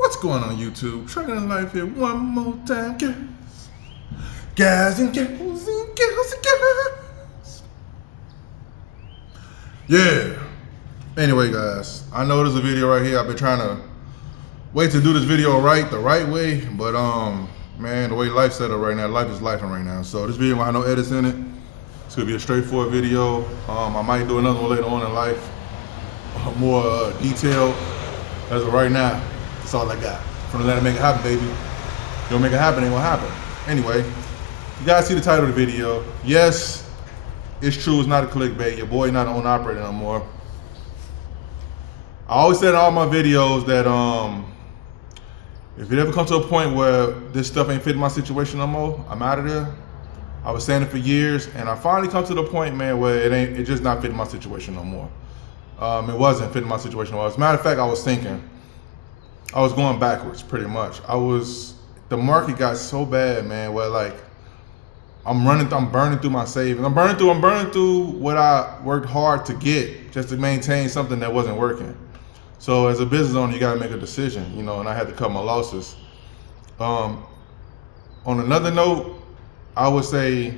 What's going on YouTube? Trucking in life here one more time. Gas and gas and gas and gas. Yeah. Anyway, guys, I know there's a video right here. I've been trying to wait to do this video the right way, but man, the way life's set up right now, life is lifing right now. So this video will have no edits in it. It's gonna be a straightforward video. I might do another one later on in life, more detailed. As of right now, that's all I got. From let it make it happen, baby. You don't make it happen, it ain't gonna happen. Anyway, you guys see the title of the video. Yes, it's true, it's not a clickbait. Your boy not an owner operator no more. I always said in all my videos that if it ever comes to a point where this stuff ain't fitting my situation no more, I'm out of there. I was saying it for years, and I finally come to the point, man, where it just not fitting my situation no more. It wasn't fitting my situation. As a matter of fact, I was thinking, I was going backwards pretty much. The market got so bad, man, where like, I'm burning through my savings. I'm burning through what I worked hard to get just to maintain something that wasn't working. So as a business owner, you gotta make a decision, you know, and I had to cut my losses. On another note, I would say,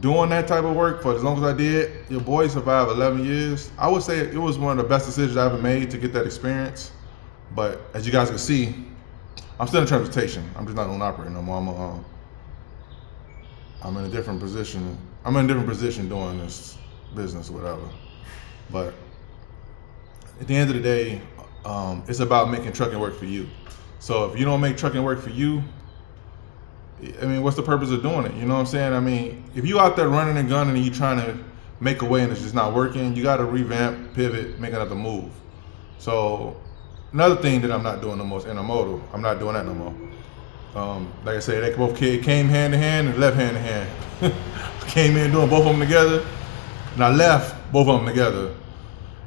doing that type of work for as long as I did, your boy survived 11 years. I would say it was one of the best decisions I ever made to get that experience. But as you guys can see, I'm still in transportation. I'm just not an operator no more. I'm in a different position. I'm in a different position doing this business or whatever. But at the end of the day, it's about making trucking work for you. So if you don't make trucking work for you, I mean, what's the purpose of doing it? You know what I'm saying? I mean, if you out there running and gunning and you trying to make a way and it's just not working, you got to revamp, pivot, make another move. So another thing that I'm not doing no more is intermodal. I'm not doing that no more. Like I said, they both came hand in hand and left hand in hand. Came in doing both of them together, and I left both of them together.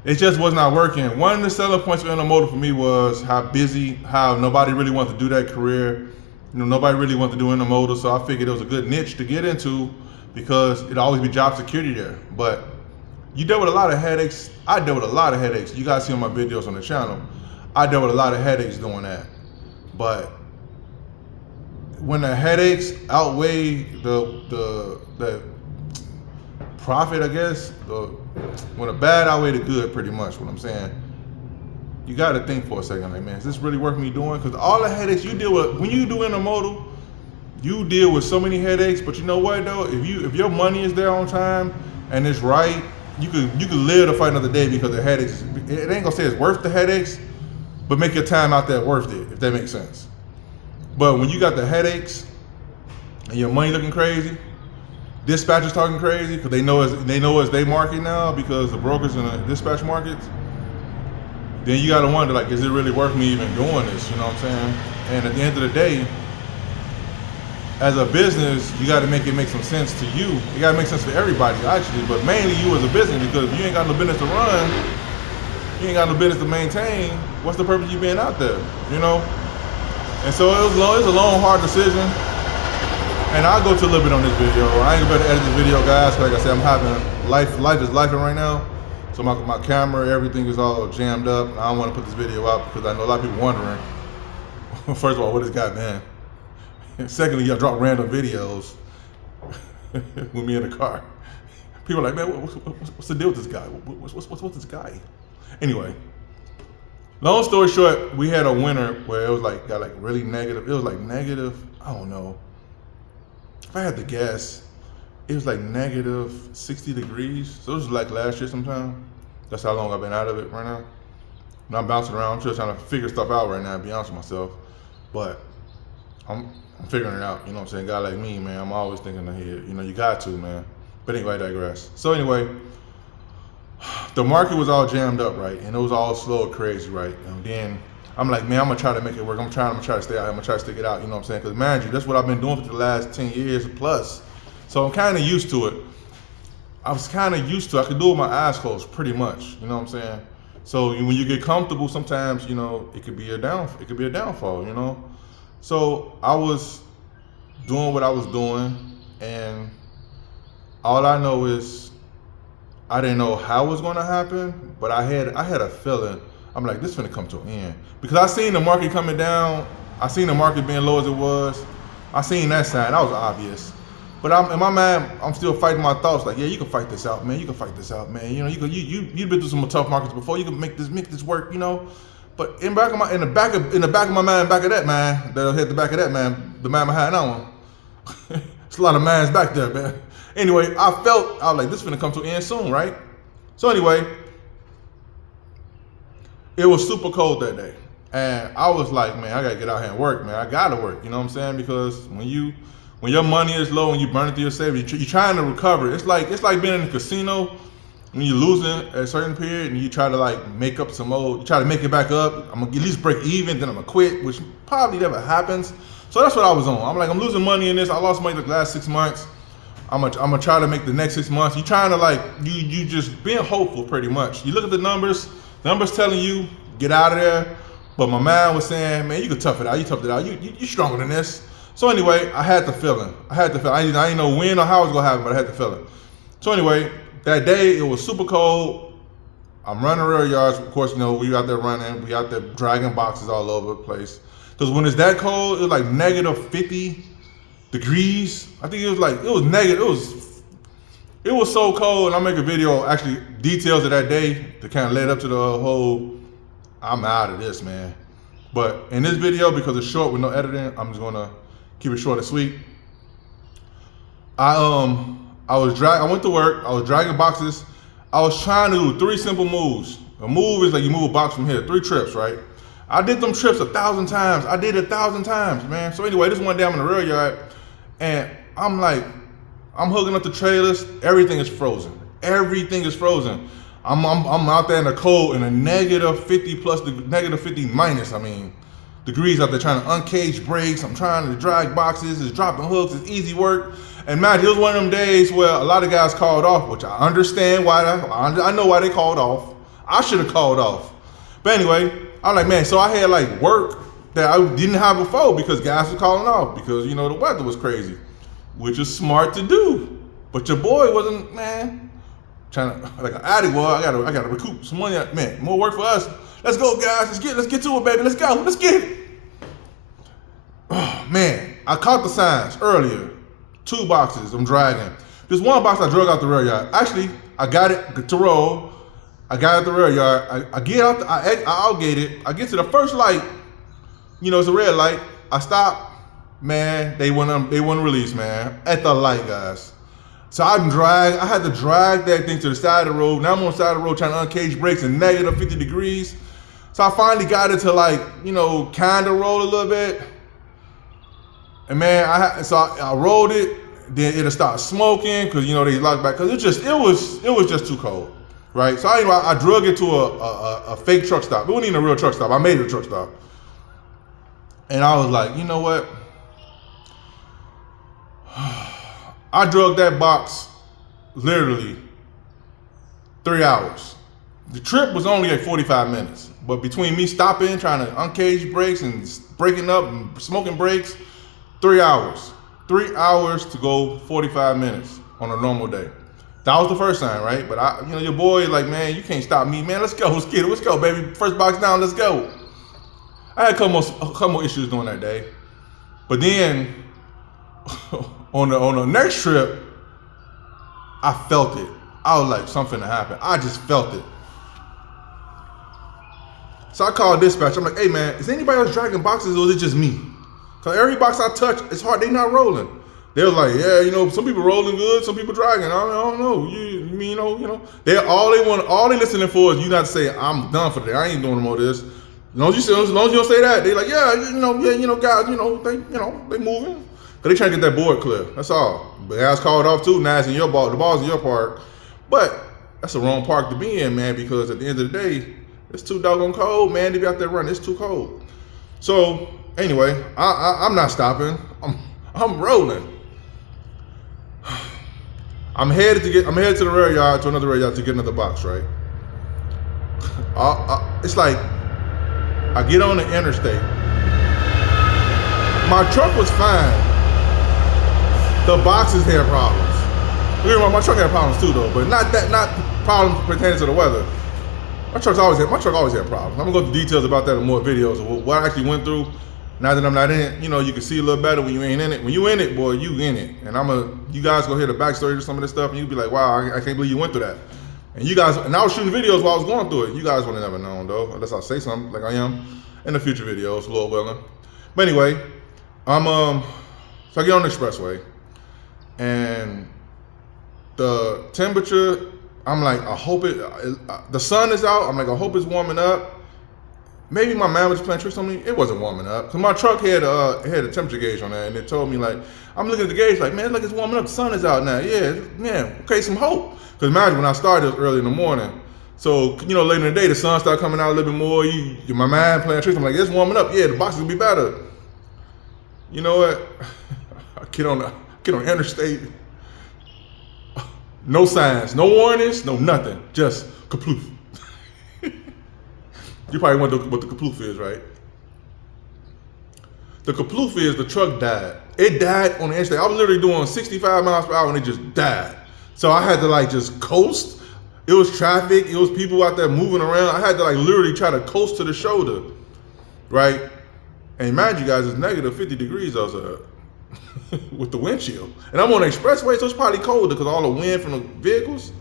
It just was not working. One of the selling points for intermodal for me was how nobody really wanted to do that career. You know, nobody really wanted to do intermodal, so I figured it was a good niche to get into because it'd always be job security there. But you dealt with a lot of headaches. I dealt with a lot of headaches. You guys see on my videos on the channel, I dealt with a lot of headaches doing that. But when the headaches outweigh the profit, I guess, when the bad outweigh the good, pretty much what I'm saying, you got to think for a second, like, man, is this really worth me doing? Because all the headaches you deal with, when you do intermodal, you deal with so many headaches. But you know what though? If your money is there on time and it's right, you could live to fight another day because the headaches. It ain't gonna say it's worth the headaches, but make your time out there worth it, if that makes sense. But when you got the headaches and your money looking crazy, dispatchers talking crazy because they know it's their market now because the brokers in the dispatch markets. Then you gotta wonder, like, is it really worth me even doing this? You know what I'm saying? And at the end of the day, as a business, you gotta make it make some sense to you. It gotta make sense for everybody, actually, but mainly you as a business, because if you ain't got no business to run, you ain't got no business to maintain, what's the purpose of you being out there, you know? And so it was a long, hard decision. And I'll go to a little bit on this video. I ain't gonna be able to edit this video, guys, because like I said, I'm having life is lifing right now. So my camera, everything is all jammed up. I don't want to put this video out because I know a lot of people wondering, first of all, what this guy been? And secondly, y'all drop random videos with me in the car. People are like, man, what's the deal with this guy? What's this guy? Anyway, long story short, we had a winter where it was like, got like really negative. It was like negative, I don't know. If I had to guess, it was like negative 60 degrees. So it was like last year sometime. That's how long I've been out of it right now. And I'm bouncing around. I'm just trying to figure stuff out right now, to be honest with myself. But I'm figuring it out. You know what I'm saying? A guy like me, man, I'm always thinking ahead. You know, you got to, man. But anyway, I digress. So anyway, the market was all jammed up, right? And it was all slow, crazy, right? And then I'm like, man, I'm gonna try to make it work. I'm gonna try to stay out. I'm gonna try to stick it out. You know what I'm saying? Because mind you, that's what I've been doing for the last 10 years plus. So I'm kind of used to it. I could do it with my eyes closed pretty much, you know what I'm saying? So when you get comfortable, sometimes, you know, it could be a downfall, you know? So I was doing what I was doing, and all I know is I didn't know how it was gonna happen, but I had a feeling I'm like, this finna come to an end. Because I seen the market coming down. I seen the market being low as it was. I seen that sign. That was obvious. But in my mind, I'm still fighting my thoughts. Like, yeah, you can fight this out, man. You can fight this out, man. You know, you've been through some tough markets before. You can make this work, you know. But in the back of my mind, back of that man, that'll hit the back of that man, the man behind that one. It's a lot of mans back there, man. Anyway, I was like, this is gonna come to an end soon, right? So anyway, it was super cold that day. And I was like, man, I gotta get out here and work, man. I gotta work, you know what I'm saying? Because when your money is low and you burn it through your savings, you're trying to recover. It's like being in a casino when you're losing at a certain period and you try to like make up some more, you try to make it back up. I'm gonna at least break even, then I'm gonna quit, which probably never happens. So that's what I was on. I'm like, I'm losing money in this. I lost money the last 6 months. I'm gonna try to make the next 6 months. You're trying to like, you just being hopeful pretty much. You look at the numbers telling you, get out of there. But my mind was saying, man, you can tough it out. You toughed it out. You stronger than this. So anyway, I had the feeling. I didn't know when or how it was gonna happen, but I had the feeling. So anyway, that day it was super cold. I'm running rail yards. Of course, you know, we out there running. We out there dragging boxes all over the place. Because when it's that cold, it was like negative 50 degrees. I think it was negative. It was so cold. And I'll make a video, actually, details of that day to kind of lead up to the whole, I'm out of this, man. But in this video, because it's short with no editing, I'm just gonna keep it short and sweet. I went to work. I was dragging boxes. I was trying to do 3 simple moves. A move is like you move a box from here, 3 trips, right? I did them trips 1,000 times. I did it 1,000 times, man. So anyway, this one day I'm in the rail yard, and I'm hooking up the trailers. Everything is frozen. Everything is frozen. I'm out there in the cold in a negative 50 plus, negative 50 minus, degrees out there trying to uncage brakes. I'm trying to drag boxes. It's dropping hooks. It's easy work. And man, it was one of them days where a lot of guys called off, which I understand why. I know why they called off. I should have called off. But anyway, I'm like, man, so I had like work that I didn't have before because guys were calling off because, you know, the weather was crazy, which is smart to do. But your boy wasn't, man, trying to, like an addict, well, I gotta recoup some money. Man, more work for us. Let's go, guys. Let's get to it, baby. Let's go. Let's get it. Oh, man, I caught the signs earlier. 2 boxes I'm dragging. This one box I drug out the rail yard. Actually, I got it to roll. I got out the rail yard. I get out, I outgate it. I get to the first light. You know, it's a red light. I stop. Man, they wouldn't release, man. At the light, guys. So I had to drag that thing to the side of the road. Now I'm on the side of the road trying to uncage brakes in negative 50 degrees. So I finally got it to like, you know, kind of roll a little bit. And man, I rolled it. Then it'll start smoking because, you know, they locked back. Because it was just too cold. Right, so I drug it to a fake truck stop. It wasn't even a real truck stop. I made it a truck stop. And I was like, you know what? I drug that box literally 3 hours. The trip was only at 45 minutes. But between me stopping, trying to uncage brakes and breaking up and smoking brakes, 3 hours. 3 hours to go 45 minutes on a normal day. That was the first sign, right? But your boy, like, man, you can't stop me, man. Let's go, let's get it, let's go, baby. First box down, let's go. I had a couple more issues during that day, but then on the next trip, I felt it. I was like, something to happen. I just felt it. So I called dispatch. I'm like, hey man, is anybody else dragging boxes or is it just me? Cause every box I touch, it's hard. They not rolling. They was like, yeah, you know, some people rolling good, some people dragging. I don't know. You mean, you know. All they listening for is you not to say, I'm done for today. I ain't doing no more of this. As long as you don't say that, they like, yeah, guys, they moving. Cause they trying to get that board clear. That's all. But guys called off too. Now it's in your ball. The ball's in your park. But that's the wrong park to be in, man. Because at the end of the day, it's too doggone cold, man. To be out there running, it's too cold. So anyway, I'm not stopping. I'm rolling. I'm headed to the rail yard, to another rail yard to get another box, right? It's like I get on the interstate. My truck was fine. The boxes had problems. My truck had problems too, though, but not problems pertaining to the weather. My truck always had problems. I'm gonna go into details about that in more videos of what I actually went through. Now that I'm not in it, you know, you can see a little better when you ain't in it. When you in it, boy, you in it. And you guys go hear the backstory to some of this stuff, and you be like, wow, I can't believe you went through that. And you guys, and I was shooting videos while I was going through it. You guys would have never known though, unless I say something like I am in the future videos, Lord willing. But anyway, so I get on the expressway, and the temperature, I'm like, I hope the sun is out. I'm like, I hope it's warming up. Maybe my man was playing tricks on me. It wasn't warming up. Cause my truck had a temperature gauge on there, and it told me like, I'm looking at the gauge like, man, look, it's warming up. The sun is out now. Yeah, man, okay, some hope. Cause imagine when I started, it was early in the morning. So, you know, later in the day, the sun started coming out a little bit more. My man playing tricks. I'm like, it's warming up. Yeah, the boxes will be better. You know what? I get on the interstate. No signs, no warnings, no nothing. Just kaploof. You probably wonder what the kaploof is, right? The kaploof is the truck died. It died on the interstate. I was literally doing 65 miles per hour and it just died. So I had to like just coast. It was traffic. It was people out there moving around. I had to like literally try to coast to the shoulder, right? And mind you guys, it's negative 50 degrees outside with the windshield. And I'm on the expressway, so it's probably colder because all the wind from the vehicles.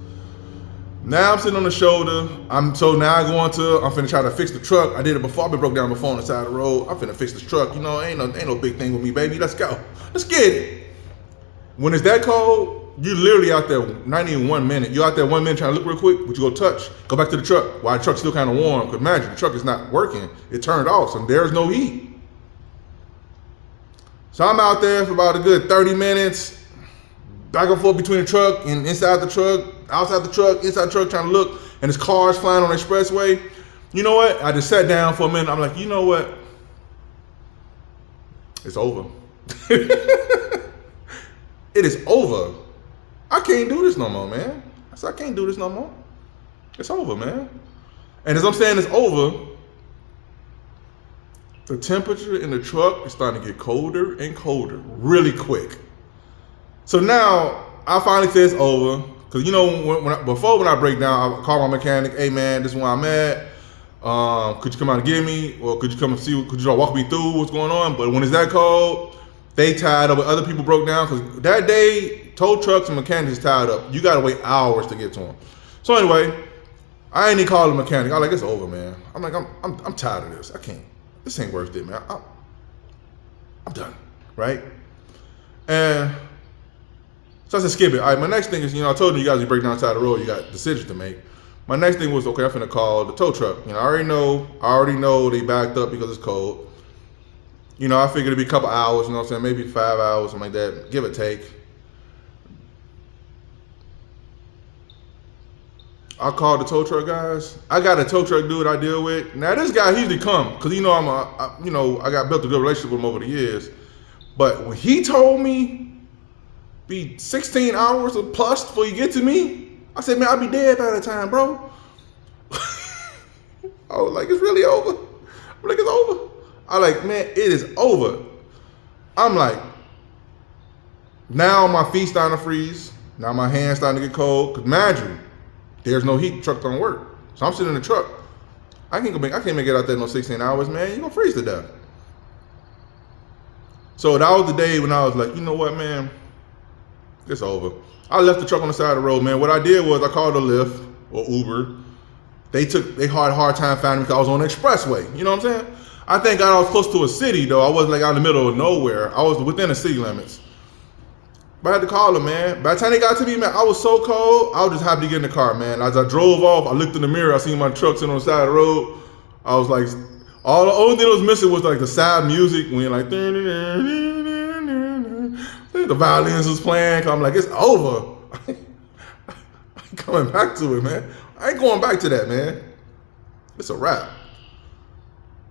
Now I'm sitting on the shoulder. I'm finna try to fix the truck. I did it before. I've been broke down before on the side of the road. I'm finna fix this truck. You know, ain't no big thing with me, baby. Let's go. Let's get it. When it's that cold, you literally out there, not even 1 minute. You're out there 1 minute trying to look real quick, but you go touch, go back to the truck while the truck's still kind of warm. Because imagine, the truck is not working. It turned off, so there's no heat. So I'm out there for about a good 30 minutes, back and forth between the truck and inside the truck, outside the truck, inside the truck, trying to look, and there's cars flying on the expressway. You know what? I just sat down for a minute. I'm like, you know what? It's over. It is over. I can't do this no more, man. I said, I can't do this no more. It's over, man. And as I'm saying it's over, the temperature in the truck is starting to get colder and colder really quick. So now I finally say it's over. Cause you know, when I break down, I call my mechanic, hey man, this is where I'm at. Could you come out and get me? Or could you come and see, could you walk me through what's going on? But when it's that cold, they tied up, other people broke down. Cause that day, tow trucks and mechanics is tied up. You gotta wait hours to get to them. So anyway, I ain't even call the mechanic. I'm like, it's over, man. I'm like, I'm tired of this. I can't. This ain't worth it, man. I'm done, right? And so I said, skip it. All right, my next thing is, you know, I told you guys you break down side of the road, you got decisions to make. My next thing was, okay, I'm finna call the tow truck. You know, I already know they backed up because it's cold. You know, I figured it'd be a couple hours, you know what I'm saying? Maybe 5 hours, something like that, give or take. I called the tow truck guys. I got a tow truck dude I deal with. Now this guy, he usually come, cause you know I got built a good relationship with him over the years. But when he told me, be 16 hours or plus before you get to me, I said, man, I'll be dead by that time, bro. I was like, it's really over. I'm like, it's over. I was like, man, it is over. I'm like, now my feet starting to freeze. Now my hands starting to get cold. Cause imagine, there's no heat, the truck don't work. So I'm sitting in the truck. I can't make it out there no 16 hours, man. You're gonna freeze to death. So that was the day when I was like, you know what, man? It's over. I left the truck on the side of the road, man. What I did was I called a Lyft or Uber. They had a hard time finding me because I was on the expressway. You know what I'm saying? I think I was close to a city though. I wasn't like out in the middle of nowhere. I was within the city limits. But I had to call them, man. By the time they got to me, man, I was so cold. I was just happy to get in the car, man. As I drove off, I looked in the mirror. I seen my truck sitting on the side of the road. I was like, the only thing that was missing was like the sad music when you're like, the violins was playing. I'm like, it's over. I ain't coming back to it, man. I ain't going back to that, man. It's a wrap.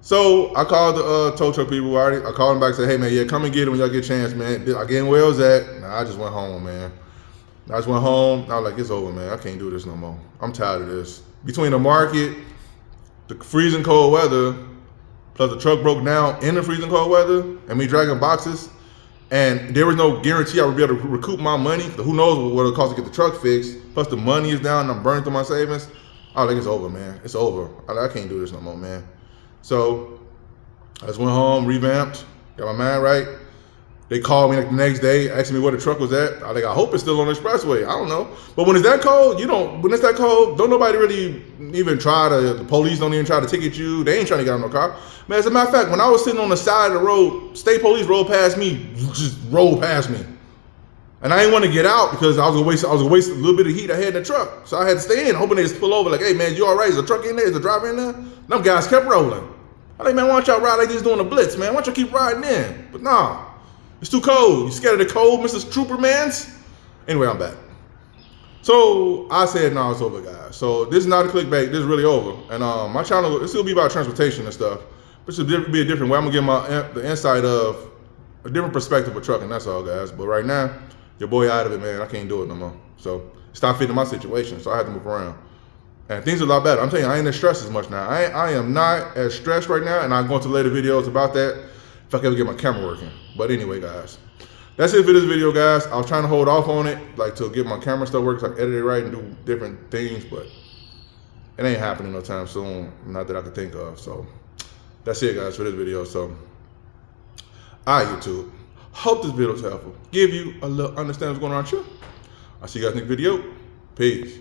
So I called the tow truck people. I called them back and said, hey, man, yeah, come and get it when y'all get a chance, man. I get where I was at. Nah, I just went home, man. I just went home. I was like, it's over, man. I can't do this no more. I'm tired of this. Between the market, the freezing cold weather, plus the truck broke down in the freezing cold weather, and me dragging boxes, and there was no guarantee I would be able to recoup my money. Who knows what it costs to get the truck fixed. Plus the money is down and I'm burning through my savings. I think it's over, man. It's over. I can't do this no more, man. So I just went home, revamped, got my mind right. They called me like the next day, asking me where the truck was at. I hope it's still on the expressway. I don't know. But when it's that cold, when it's that cold, don't nobody really even the police don't even try to ticket you. They ain't trying to get on no car. Man, as a matter of fact, when I was sitting on the side of the road, state police rolled past me, just rolled past me. And I didn't want to get out because I was gonna waste a little bit of heat I had in the truck. So I had to stay in, hoping they just pull over like, hey man, you all right? Is the truck in there? Is the driver in there? Them guys kept rolling. I'm like, man, why don't y'all ride like this doing a blitz, man? Why don't y'all keep riding in? But nah. It's too cold. You scared of the cold, Mr. Trooper Mans? Anyway, I'm back. So I said, no, it's over, guys. So this is not a clickbait. This is really over. And my channel, it'll still be about transportation and stuff. But it'll be a different way. I'm going to get the insight of a different perspective of trucking. That's all, guys. But right now, your boy out of it, man. I can't do it no more. So it's not fitting my situation. So I had to move around. And things are a lot better. I'm telling you, I ain't as stressed as much now. I am not as stressed right now. And I'm going to later videos about that if I can ever get my camera working. But anyway, guys, that's it for this video, guys. I was trying to hold off on it, like to get my camera stuff working, so I can edit it right and do different things, but it ain't happening no time soon, not that I can think of. So that's it, guys, for this video. So, all right, YouTube. Hope this video was helpful. Give you a little understanding what's going on here. I'll see you guys next video. Peace.